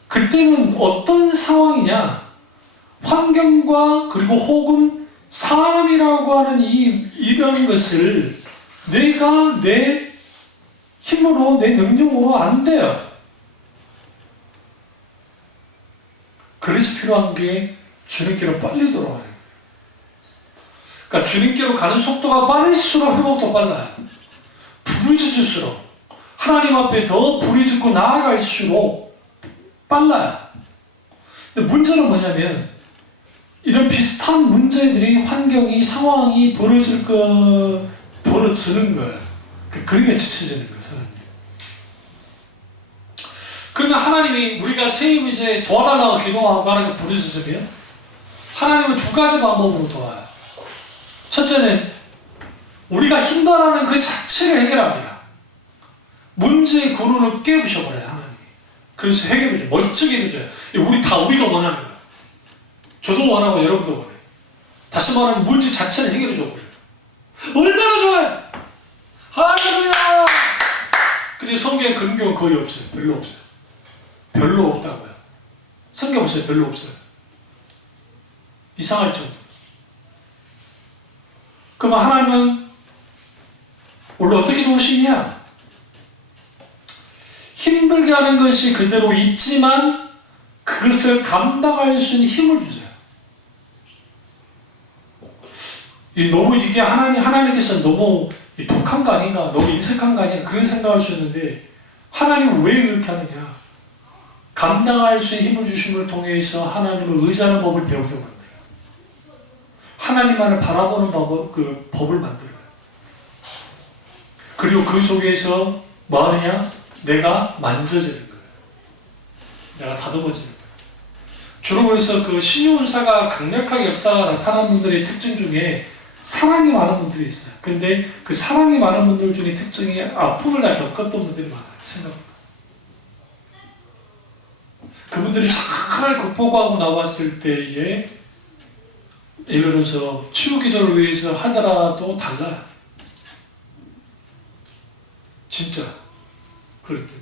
그때는 어떤 상황이냐? 환경과 그리고 혹은 사람이라고 하는 이런 것을 내가 내 힘으로 내 능력으로 안 돼요. 그래서 필요한 게 주님께로 빨리 돌아와요. 그러니까 주님께로 가는 속도가 빠를수록 회복도 빨라요. 부르짖을수록 하나님 앞에 더 부르짖고 나아갈수록 빨라요. 근데 문제는 뭐냐면 이런 비슷한 문제들이 환경이 상황이 벌어지는 거예요. 그러니까 지쳐지는 거예요. 사람들이. 그러면 하나님이 우리가 세임 이제 도와달라고 기도하고 하나님 부르짖으면 하나님은 두 가지 방법으로 도와요. 첫째는 우리가 힘들어하는 그 자체를 해결합니다. 문제의 근원을 깨부셔버려요. 하나님이. 그래서 해결해줘요. 멋지게 해줘요. 우리가 원하는 거예요. 저도 원하고 여러분도 원해요. 다시 말하면 문제 자체를 해결해줘버려요. 얼마나 좋아요. 할렐루야. 근데 성경에 그런 경우 거의 없어요. 별로 없어요. 별로 없다고요. 성경 없어요. 별로 없어요. 이상할 정도. 그럼 하나님은 원래 어떻게 도우시냐? 힘들게 하는 것이 그대로 있지만 그것을 감당할 수 있는 힘을 주세요. 너무 이게 하나님께서 너무 독한 거 아닌가, 너무 인색한 거 아닌가 그런 생각할 수 있는데 하나님은 왜 그렇게 하느냐? 감당할 수 있는 힘을 주심을 통해서 하나님을 의지하는 법을 배우게 만들어요. 하나님만을 바라보는 법을 만들어요. 그리고 그 속에서 뭐 하느냐? 내가 만져지는 거예요. 내가 다듬어지는 거예요. 주로 그래서 그 신유운사가 강력하게 역사가 나타난 분들의 특징 중에 사랑이 많은 분들이 있어요. 근데 그 사랑이 많은 분들 중에 특징이 아픔을 다 겪었던 분들이 많아요. 생각보다. 그분들이 잘 극복하고 나왔을 때에 예를 들어서 치유 기도를 위해서 하더라도 달라요. 진짜. 그럴 때.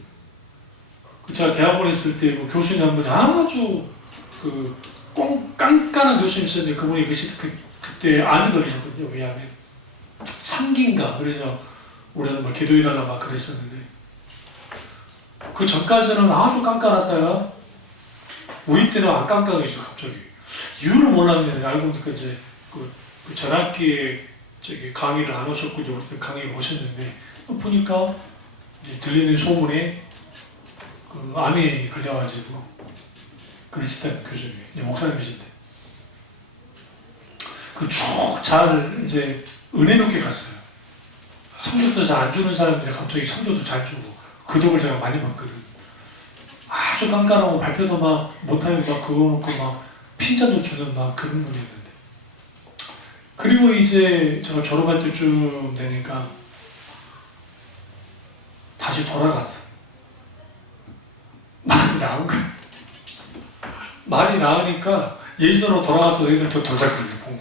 제가 대학원에 있을 때 교수님 한 분이 아주 깐깐한 교수님 있었는데 그분이 그때 암이 걸리셨거든요. 왜냐하면 상기인가. 그래서 우리는 막 기도해달라 막 그랬었는데 그 전까지는 아주 깐깐하다가 우리 때는 안 깐깐해져 갑자기. 이유를 몰랐는데 알고 보니까 이제 그 전학기에 강의를 안 오셨고 이제 우리 때 강의를 오셨는데 보니까 이제 들리는 소문에 암에 걸려가지고 그러시던 교수님이 이제 목사님이신데 쭉 잘 이제 은혜롭게 갔어요. 성적도 잘 안 주는 사람들이 갑자기 성적도 잘 주고 그 덕을 제가 많이 봤거든. 아주 깐깐하고 발표도 막 못하면 막 그거 놓고 막 핀잔도 주는 막 그런 분이었는데 그리고 이제 제가 졸업할 때쯤 되니까 다시 돌아갔어. 많이 나은 거야. 많이 나으니까 예전으로 돌아가서 너희들 더 돌아가는 거야.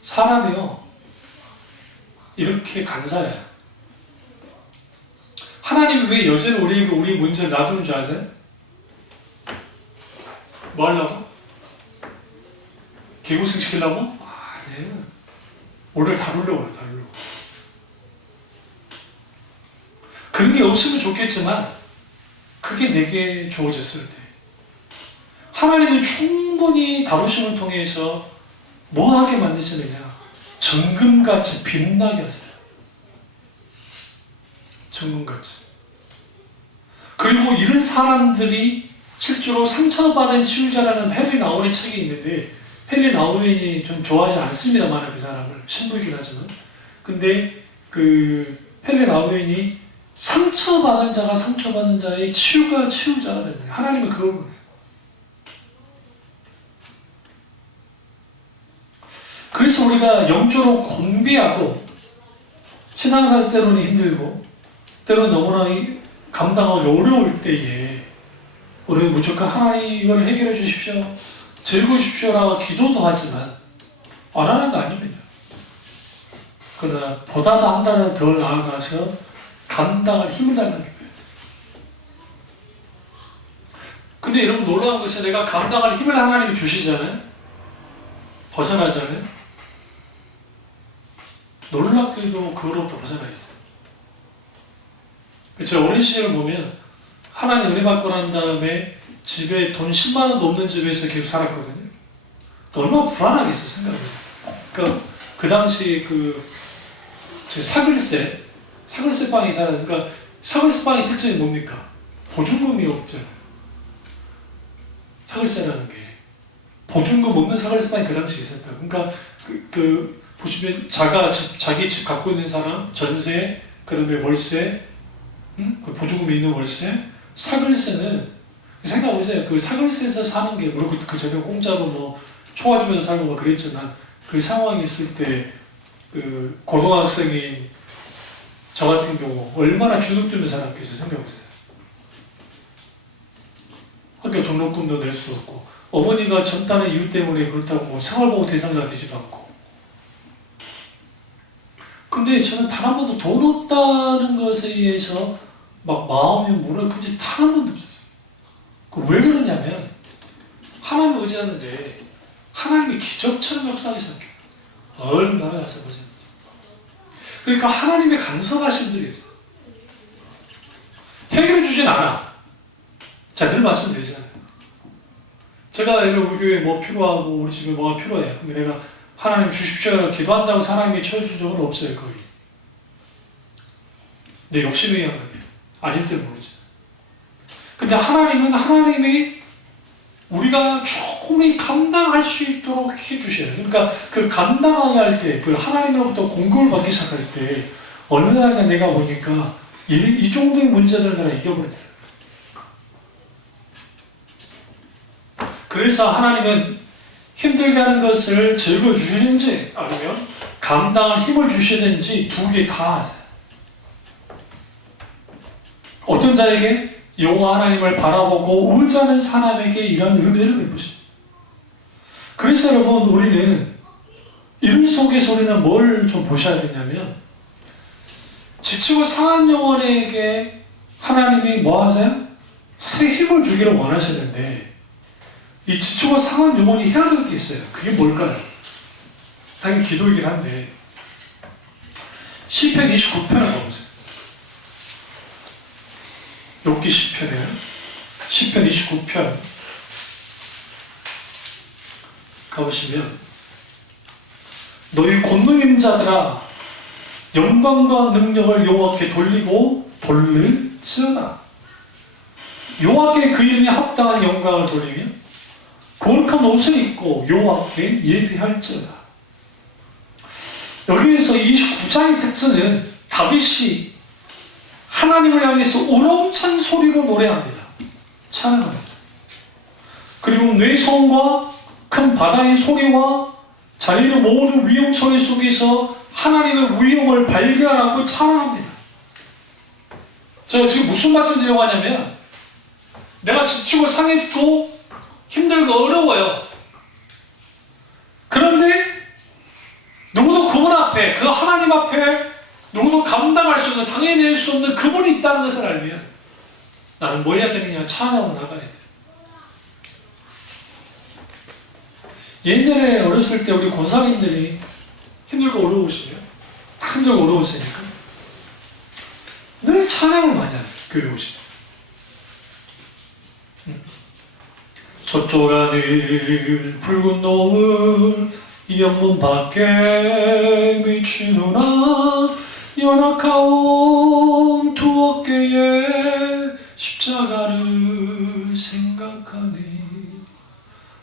사람이요, 이렇게 간사해. 하나님이 왜 여전히 우리 문제를 놔두는 줄 아세요? 뭐 하려고? 개고생 시키려고? 아니에요. 우리를 다루려고. 그런 게 없으면 좋겠지만 그게 내게 주어졌을 때 하나님은 충분히 다루심을 통해서 뭐하게 만드시느냐? 정금같이 빛나게 하세요. 정금같이. 그리고 이런 사람들이 실제로 상처받은 치유자라는 헨리 나우엔의 책이 있는데, 헨리 나우엔이 좀 좋아하지 않습니다만 그 사람을, 신부이긴 하지만, 근데 그 헨리 나우엔이 상처받은 자가 상처받은 자의 치유자가 되는 거예요. 하나님은 그걸. 그래서 우리가 영적으로 곤비하고 신앙생활 때로는 힘들고 때로는 너무나 감당하기 어려울 때에 우리는 무조건 하나님 이걸 해결해 주십시오, 즐거워 주십시오라고 기도도 하지만 안 하는 거 아닙니다. 그러나 보다 한 단을 더 나아가서 감당할 힘을 달라는 거예요. 근데 여러분 놀라운 것은 내가 감당할 힘을 하나님이 주시잖아요. 벗어나잖아요. 놀랍게도 그로부터 벗어나 있어요. 제가 어린 시절을 보면 하나님 은혜 받고 난 다음에 집에 돈 10만 원도 없는 집에서 계속 살았거든요. 얼마나 불안하겠어요, 생각해보세요. 그러니까 그 당시 제 사글세 빵이 그러니까 사글세 빵의 특징이 뭡니까? 보증금이 없잖아요. 사글세라는 게 보증금 없는 사글세 빵이 그 당시 있었다. 그러니까 보시면 자기 집 갖고 있는 사람 전세, 그다음에 월세, 그 보증금이 있는 월세, 사글세는 생각해보세요. 그 사글세에서 사는 게 물론 그 전에 공짜로 뭐 초과주면서 살고 뭐 그랬지만 그 상황이 있을 때 그 고등학생이 저 같은 경우 얼마나 주눅들면서 살았겠어요. 생각해보세요. 학교 등록금도 낼 수도 없고 어머니가 젊다는 이유 때문에 그렇다고 뭐 생활보호 대상자 되지도 않고. 근데 저는 단 한 번도 돈 없다는 것에 의해서 막 마음이 무너진지 단 한 번도 없었어요. 왜 그러냐면 하나님을 의지하는데 하나님이 기적처럼 역사하기 시작해요. 얼마나 가서 보세요. 그러니까 하나님의 간섭하신 분이 있어요. 해결해 주진 않아. 자, 늘 말씀드리잖아요. 제가 우리 교회에 뭐 필요하고 우리 집에 뭐가 필요해. 근데 내가 하나님 주십시오 기도한다고 하나님이 채워준 적은 없어요. 거의. 내 욕심에 의한 거예요. 아닐 때는 모르지. 근데 하나님은 하나님이 우리가 충분히 감당할 수 있도록 해주셔요. 그러니까 그 감당하게 할 때, 그 하나님으로부터 공급을 받기 시작할 때, 어느 날 내가 보니까 이 정도의 문제를 내가 이겨버리더라고요. 그래서 하나님은 힘들게 하는 것을 즐거워 주시는지 아니면 감당할 힘을 주시는지 두 개 다 하세요. 어떤 자에게 여호와 하나님을 바라보고 의지하는 사람에게 이런 은혜를 베푸십니다. 그래서 여러분 우리는 이런 속에서 우리는 뭘 좀 보셔야 되냐면 지치고 상한 영혼에게 하나님이 뭐 하세요? 새 힘을 주기를 원하시는데 이 지치고 상한 영혼이 해야 될 게 있어요. 그게 뭘까요? 당연히 기도이긴 한데 시편 29편을 보세요. 욥기 시편에 시편 29편 가보시면 너희 권능 있는 자들아 영광과 능력을 여호와께 돌리고 돌릴지어다. 여호와께 그 이름에 합당한 영광을 돌리며 거룩한 옷을 입고 여호와께 예배할지어다. 여기에서 29장의 특징은 다윗이 하나님을 향해서 우렁찬 소리로 노래합니다. 찬양합니다. 그리고 뇌성과 큰 바다의 소리와 자기는 모든 위험 소리 속에서 하나님의 위험을 발견하고 찬양합니다. 제가 지금 무슨 말씀 드리려고 하냐면, 내가 지치고 상해지고 힘들고 어려워요. 그런데 누구도 그분 앞에, 그 하나님 앞에 누구도 감당할 수 없는, 당해낼 수 없는 그분이 있다는 것을 알면 나는 뭐 해야 되느냐? 찬양하고 나가야 돼. 옛날에 어렸을 때 우리 권사님들이 힘들고 어려우시면, 힘들고 어려우시니까 늘 찬양을 많이 하세요. 교회 오시면. 서쪽 하늘 붉은 노을 영문 밖에 비추노라 연약하온 두 어깨에 십자가를 생각하니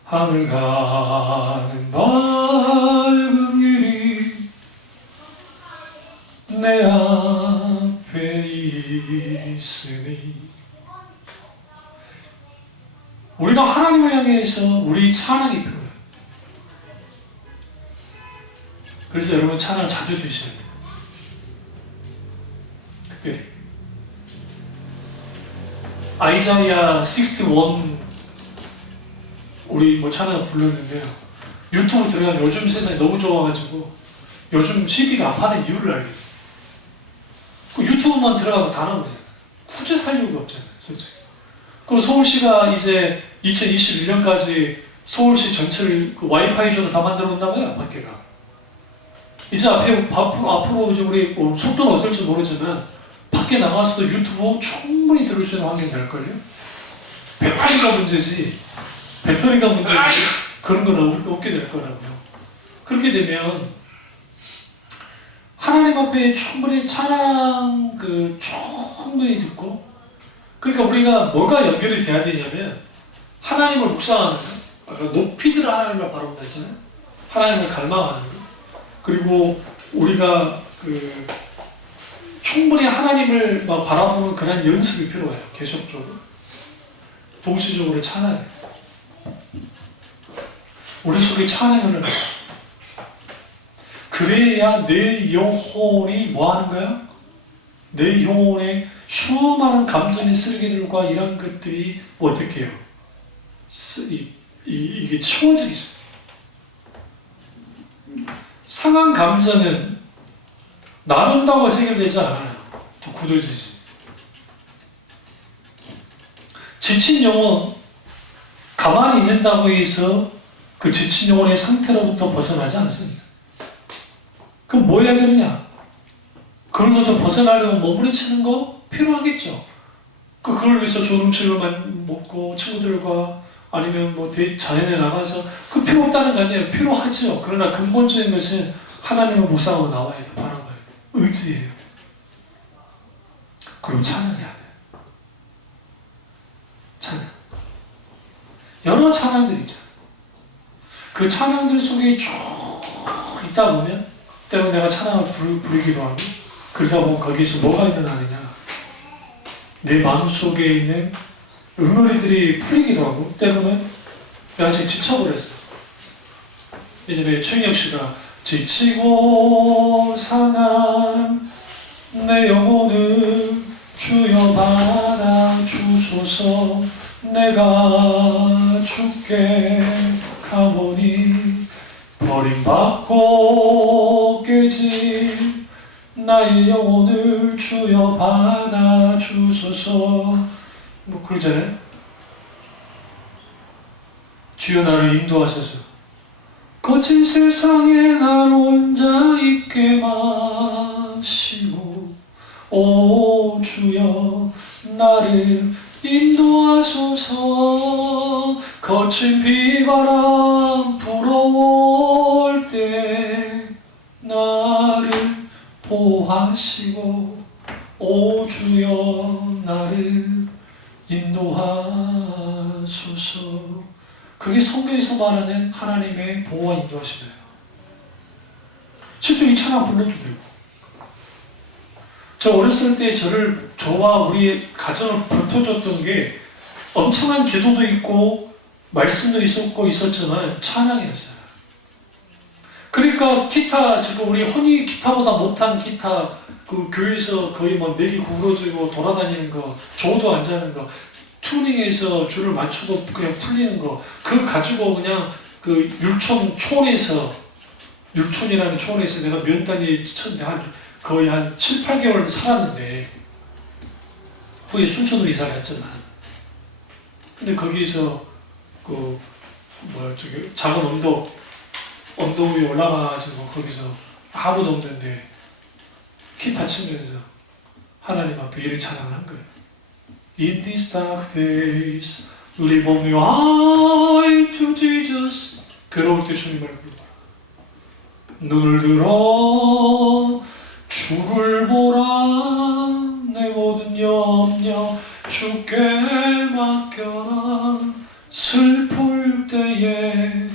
하늘 가는 밝은 길이 내 앞에 있으니. 우리가 하나님을 향해서 우리 찬양이 필요해요. 그래서 여러분 찬양 자주 드셔야 돼요. 특별히 아이자이아 61 우리 뭐 찬양 불렀는데요. 유튜브 들어가면 요즘 세상이 너무 좋아가지고 요즘 CD가 안 파는 이유를 알겠어요. 그 유튜브만 들어가고 다 나오잖아요. 굳이 살 이유가 없잖아요, 솔직히. 그리고 서울시가 이제 2021년까지 서울시 전체를 그 와이파이존으로 다 만들어 놓는다고요, 밖에가. 이제 앞으로 이제 우리 뭐 속도는 어떨지 모르지만 밖에 나가서도 유튜브 충분히 들을 수 있는 환경이 될걸요? 배터리가 문제지, 배터리가 문제지, 그런 건 없게 될 거라고요. 그렇게 되면 하나님 앞에 충분히 찬양 충분히 듣고, 그러니까 우리가 뭐가 연결이 돼야 되냐면 하나님을 묵상하는 거, 아까 높이 들어 하나님을 바라본다 했잖아요. 하나님을 갈망하는 거. 그리고 우리가 충분히 하나님을 바라보는 그런 연습이 필요해요. 계속적으로. 동시적으로 찬양해요. 우리 속에 찬양을 해요. 그래야 내 영혼이 뭐 하는 거야? 내 영혼에 수많은 감정의 쓰레기들과 이런 것들이 어떻게 해요? 이게 치워지죠. 상한 감정은 나눈다고 해결되지 않아요. 더 굳어지지. 지친 영혼, 가만히 있는다고 해서 그 지친 영혼의 상태로부터 벗어나지 않습니다. 그럼 뭐 해야 되느냐? 그로부터 벗어나려면 몸부림치는 거 필요하겠죠. 그걸 위해서 좋은 음식을 먹고 친구들과 아니면 뭐 자연에 나가서 그 필요 없다는 거 아니에요. 필요하죠. 그러나 근본적인 것은 하나님을 묵상하고 나와야 돼. 바로 거예요. 의지예요. 그리고 찬양해야 돼요. 찬양. 여러 찬양들이 있잖아요. 그 찬양들 속에 쭉 있다 보면 때문에 내가 찬양을 부르기도 하고, 그러다 보면 거기서 뭐가 일어나느냐, 내 마음속에 있는 응어리들이 풀리기도 하고, 때로는 내가 지금 지쳐버렸어. 예전에 최인혁 씨가 지치고 상한 내 영혼을 주여 받아주소서, 내가 죽게 가보니 버림받고 깨진 나의 영혼을 주여 받아주소서. 뭐 그러잖아요. 주여 나를 인도하소서. 거친 세상에 나를 혼자 있게 마시고, 오 주여 나를 인도하소서. 거친 비바람 불어올 때 나를 보호하시고, 오 주여 나를 인도하소서. 그게 성경에서 말하는 하나님의 보호와 인도하심이에요. 실제 이 찬양 불러도 되고. 저 어렸을 때 저와 우리 가정을 붙어줬던 게 엄청난 기도도 있고 말씀도 있었고 있었지만 찬양이었어요. 그러니까 기타, 지금 우리 흔히 기타보다 못한 기타, 그 교회에서 거의 막 내기 구부러지고 돌아다니는 거, 조도 안 자는 거, 튜닝해서 줄을 맞춰도 그냥 풀리는 거, 그거 가지고 그냥 그 촌에서, 율촌이라는 촌에서 내가 면단위에 거의 한 7, 8개월 살았는데, 후에 순천으로 이사를 했잖아. 근데 거기서 저기 작은 언덕 위에 올라가가지고 거기서 아무도 없는데 기타 치면서 하나님 앞에 이런 찬양을 한 거예요. In these dark days, live on your eye to Jesus. 괴로울 때 주님을 부르라. 눈을 들어 주를 보라. 내 모든 염려 주께 맡겨라. 슬플 때에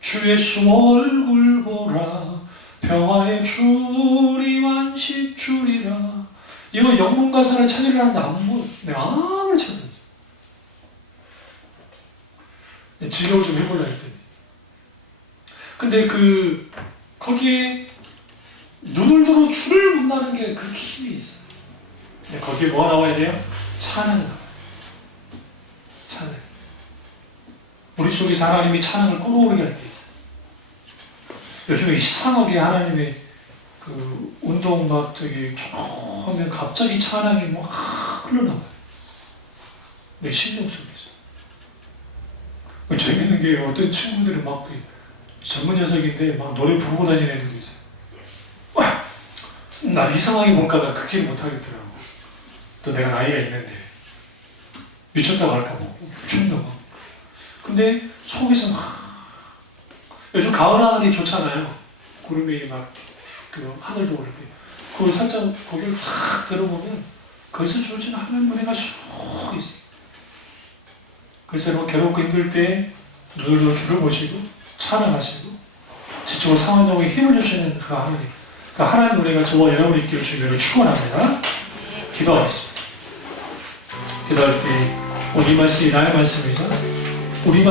주 예수 얼굴 보라. 평화의 주리 만식 주리라. 이거 영문가사를 찾으려는데 내가 아무리 찾았어. 지겨울 좀 해보려 했더니. 근데 거기에 눈을 들어 주를 본다는 게 그렇게 힘이 있어요. 근데 거기에 뭐가 나와야 돼요? 찬양이 나와요. 찬양. 우리 속에서 하나님이 찬양을 끌어오르게 할 때 있어요. 요즘에 이상하게 하나님의 운동 하면 갑자기 찬양이 흘러나와요. 내 심령 속에서. 재밌는 게 어떤 친구들은 젊은 녀석인데 노래 부르고 다니는 애들도 있어요. 난 이상하게 뭔가 나 그렇게 못하겠더라고. 또 내가 나이가 있는데 미쳤다고 할까 뭐 미쳤다고. 근데 속에서 요즘 가을 하늘이 좋잖아요. 구름이 하늘도 오를 때 그걸 살짝 고개를 탁 들어보면 거기서 주어지는 하늘 노래가 쭉 있어요. 그래서 여러분 괴롭고 힘들 때 눈으로 주를 보시고 찬양하시고 지적으로 상황적으로 힘을 주시는 그 하나님, 그 하나님 노래가 저와 여러분이 있기를 주님으로 축원합니다. 기도하겠습니다. 기도할 때 오늘 이 말씀이 나의 말씀이죠. 우리